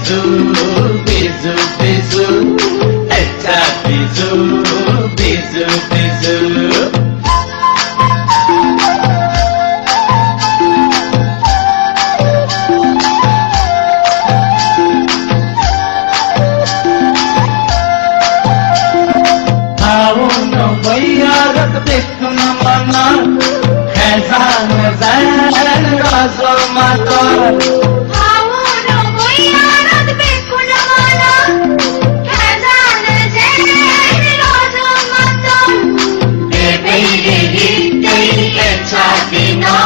बिजू बिजू बिजू अच्छा बिजू बिजू बिजू بيارك بكم منا خزان زين رازو مطر هاونو بيارك بكم منا خزان زين رازو مطر بيبي تي اتشاكينا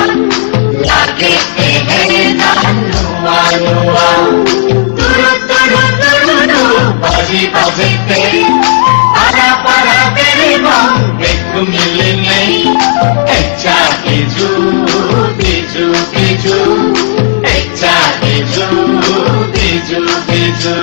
لكيتي هيدان نوا نوا তুরু তুরু তুরু তু বাজি বাজিতে পারা পারা বেরিবাম বেকু মিলিনে এচ্ছা বিজু বিজু বিজু এচ্ছা বিজু বিজু বিজু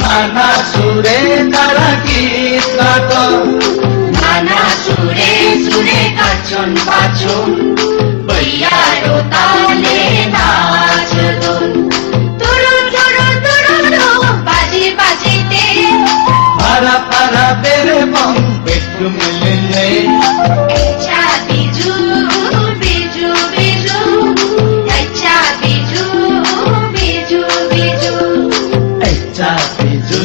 নানা সুরে তারা গীত নাটক নানা সুরে সুরে কাচন পাচন বৈয়ারো তালে নাচ দোল তুরু তুরু তুরু তু বাজি বাজিতে পারা পারা বেরে বম বেকু মিলিনে আচ্ছা বিজু বিজু বিজু আচ্ছা বিজু বিজু বিজু এচ্ছা বিজু